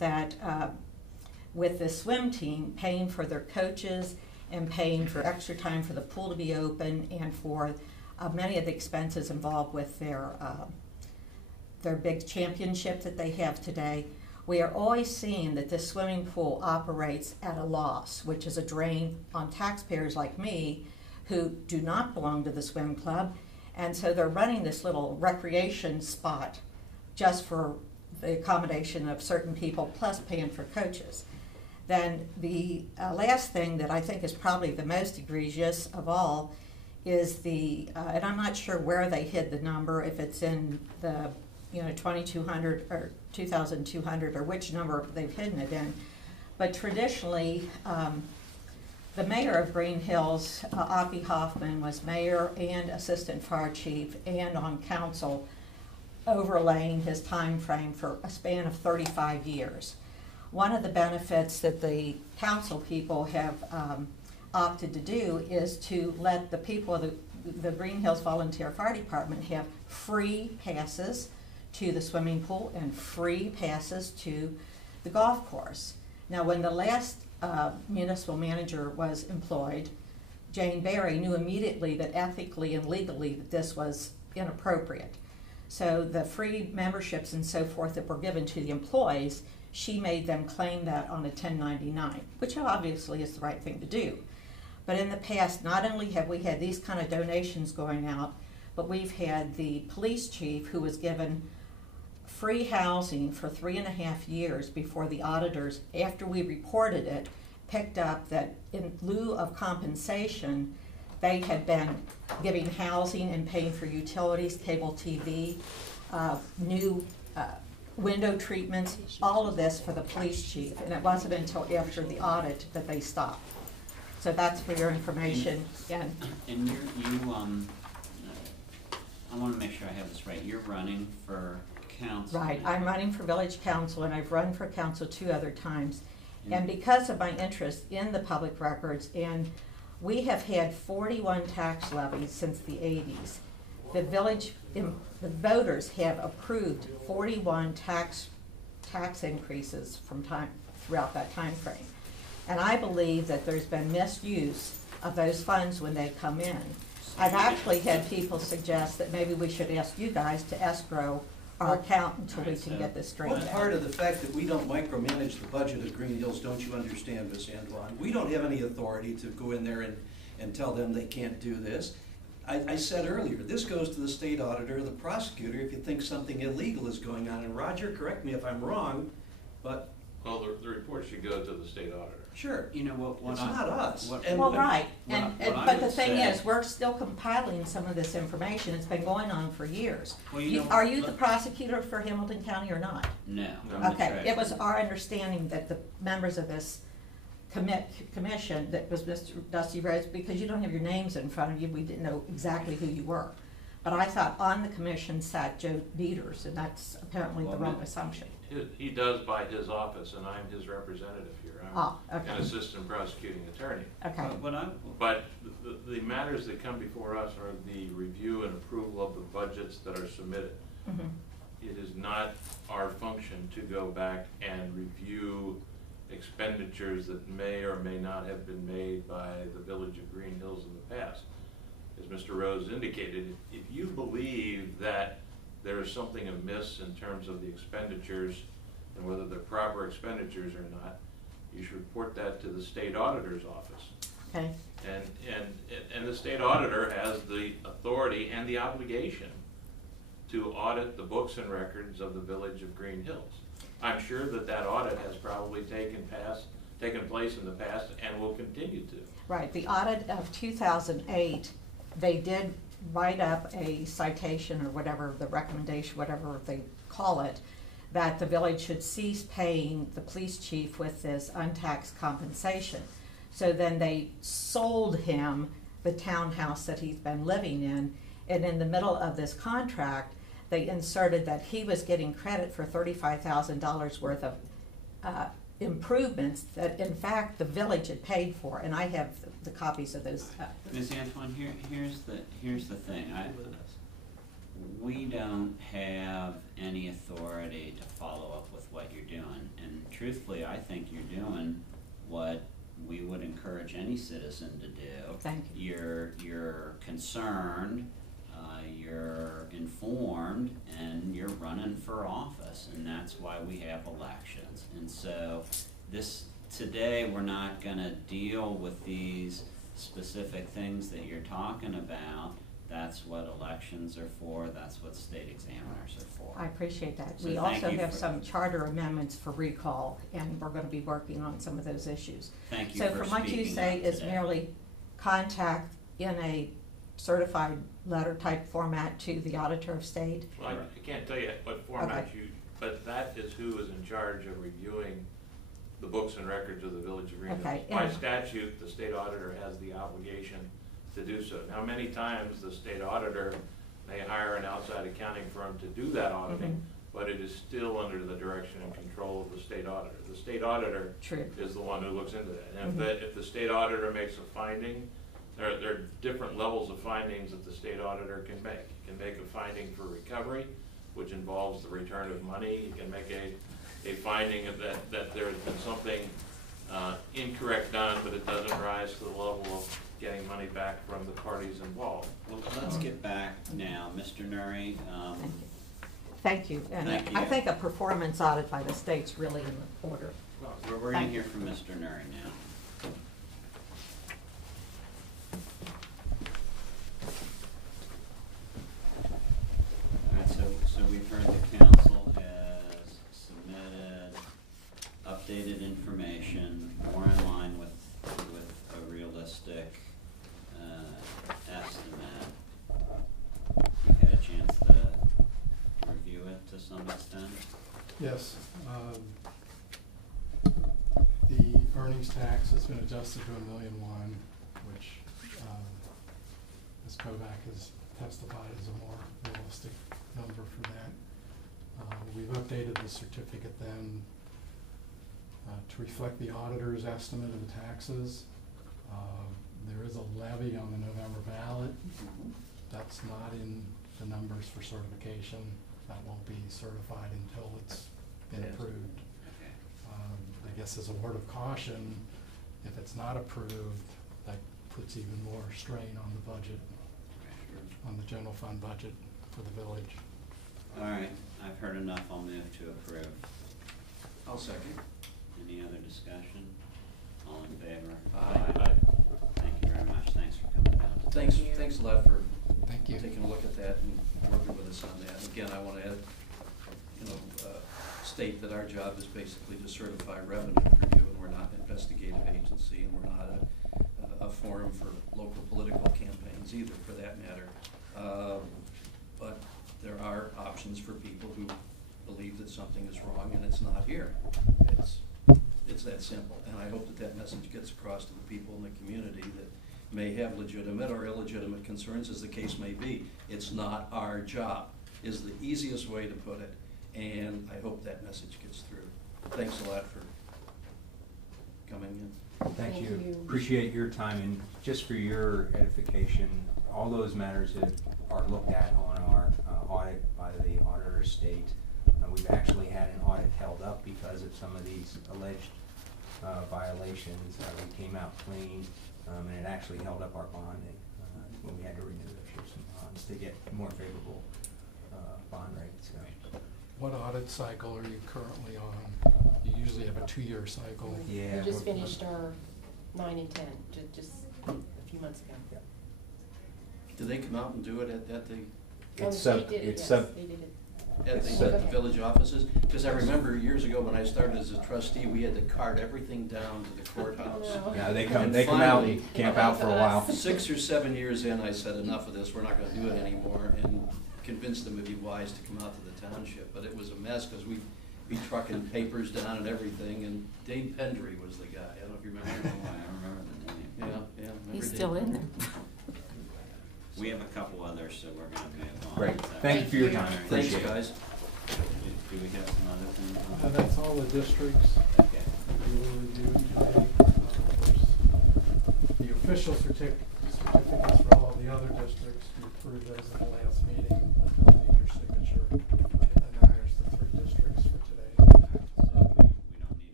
that with the swim team, paying for their coaches and paying for extra time for the pool to be open and for many of the expenses involved with their big championship that they have today, we are always seeing that this swimming pool operates at a loss, which is a drain on taxpayers like me who do not belong to the swim club, and so they're running this little recreation spot just for the accommodation of certain people plus paying for coaches. Then the last thing that I think is probably the most egregious of all is and I'm not sure where they hid the number, if it's in the 2200 or 2200 or which number they've hidden it in, but traditionally the mayor of Greenhills, Aki Hoffman, was mayor and assistant fire chief and on council, overlaying his time frame for a span of 35 years. One of the benefits that the council people have opted to do is to let the people of the Greenhills Volunteer Fire Department have free passes to the swimming pool and free passes to the golf course. Now, when the last municipal manager was employed, Jane Berry knew immediately that ethically and legally that this was inappropriate. So the free memberships and so forth that were given to the employees, she made them claim that on a 1099, which obviously is the right thing to do. But in the past, not only have we had these kind of donations going out, but we've had the police chief who was given free housing for 3.5 years before the auditors, after we reported it, picked up that in lieu of compensation, they had been giving housing and paying for utilities, cable TV, new window treatments, all of this for the police chief, and it wasn't until after the audit that they stopped. So that's for your information. And I want to make sure I have this right. You're running for council. Right, I'm running for village council, and I've run for council 2 other times. And because of my interest in the public records, and we have had 41 tax levies since the 80s. The voters have approved 41 tax increases throughout that time frame. And I believe that there's been misuse of those funds when they come in. I've actually had people suggest that maybe we should ask you guys to escrow our account until we can get this straightened out. What part of the fact that we don't micromanage the budget of Greenhills don't you understand, Ms. Antoine? We don't have any authority to go in there and tell them they can't do this. I said earlier, this goes to the state auditor or the prosecutor if you think something illegal is going on. And Roger, correct me if I'm wrong, but... Well, the report should go to the state auditor. Sure. You know what? It's not us. Well, right. But the thing is, we're still compiling some of this information. It's been going on for years. Well, are you the prosecutor for Hamilton County or not? No. Okay. It was our understanding that the members of this commission, that was Mr. Dusty Rhodes, because you don't have your names in front of you, we didn't know exactly who you were. But I thought on the commission sat Joe Beaters, and that's apparently the wrong assumption. He does by his office, and I'm his representative here. I'm an assistant prosecuting attorney. Okay. But the matters that come before us are the review and approval of the budgets that are submitted. Mm-hmm. It is not our function to go back and review expenditures that may or may not have been made by the village of Greenhills in the past. As Mr. Rose indicated, if you believe that there is something amiss in terms of the expenditures and whether they're proper expenditures or not, you should report that to the state auditor's office. Okay. And the state auditor has the authority and the obligation to audit the books and records of the village of Greenhills. I'm sure that audit has probably taken place in the past and will continue to. Right. The audit of 2008, they did write up a citation or whatever, the recommendation, whatever they call it, that the village should cease paying the police chief with this untaxed compensation. So then they sold him the townhouse that he's been living in, and in the middle of this contract, they inserted that he was getting credit for $35,000 worth of improvements that, in fact, the village had paid for, and I have the copies of those. Ms. Antoine, here's the thing. We don't have any authority to follow up with what you're doing, and truthfully, I think you're doing what we would encourage any citizen to do. Thank you. You're concerned, you're informed, and you're running for office, and that's why we have elections. And so today we're not gonna deal with these specific things that you're talking about. That's what elections are for, that's what state examiners are for. I appreciate that. So We thank also you have for- some charter amendments for recall, and we're gonna be working on some of those issues. Thank you So for from what you speaking say up is today. merely contact in a certified letter type format to the auditor of state? Well, I can't tell you what format but that is who is in charge of reviewing the books and records of the Village of Greenhills. Okay, By and- statute, the state auditor has the obligation to do so. Now, many times, the state auditor may hire an outside accounting firm to do that auditing, Mhm. but it is still under the direction and control of the state auditor. The state auditor True. is the one who looks into that. And Mhm. if the state auditor makes a finding, there are different levels of findings that the state auditor can make. He can make a finding for recovery, which involves the return of money. He can make a finding that there has been something incorrect done, but it doesn't rise to the level of getting money back from the parties involved. Well, let's get back now, Mr. Nuri. Thank you. And Thank I you. think a performance audit by the state's really in order. We're going to Thank hear you. from Mr. Nuri now. All right, so we've heard the council has submitted updated information, more in line with a realistic estimate. You had a chance to review it to some extent? Yes. The earnings tax has been adjusted to $1.1 million, which Ms. Kovac has testified is a more realistic number for that. We've updated the certificate then to reflect the auditor's estimate of the taxes. There is a levy on the November ballot. That's not in the numbers for certification. That won't be certified until it's been Yes. approved. Okay. I guess as a word of caution, if it's not approved, that puts even more strain on the budget, on the general fund budget for the village. All right, I've heard enough. I'll move to approve. I'll second. Any other discussion? All in favor? Aye. Thank you very much. Thanks for coming down. Thanks a lot for Thank you. taking a look at that and working with us on that. Again, I want to add, state that our job is basically to certify revenue for you, and we're not an investigative agency, and we're not a forum for local political campaigns either, for that matter. But there are options for people who believe that something is wrong and it's not here. It's that simple, and I hope that that message gets across to the people in the community that may have legitimate or illegitimate concerns, as the case may be. It's not our job, is the easiest way to put it, and I hope that message gets through. Thanks a lot for coming in. Thank you. Appreciate your time, and just for your edification, all those matters that are looked at on our audit by the auditor of state. We've actually had an audit held up because of some of these alleged violations. We came out clean, and it actually held up our bonding when we had to renegotiate some bonds to get more favorable bond rates. What audit cycle are you currently on? You usually have a 2-year cycle. Yeah. We just finished our 9 and 10, just a few months ago. Yeah. Did they come out and do it at the It's They sub, did it, it's yes, sub, they did it. at It's the okay. village offices? Because I remember years ago when I started as a trustee, we had to cart everything down to the courthouse. No. yeah, they And come out finally- and camp out for a while. 6 or 7 years in, I said, enough of this, we're not gonna do it anymore, and convinced them it'd be wise to come out to the township. But it was a mess, because we'd be trucking papers down and everything, and Dave Pendry was the guy. I don't know if you remember I him. remember the name. Yeah, yeah. remember He's Dave still in Pendry? there. We have a couple others, so we're gonna move on. Great. Is that Thank you right? for your time. Thanks, Appreciate it. guys. Do we have some other things on? That's all the districts Okay. we will review today. There's the official certificates for all the other districts. We approved those in the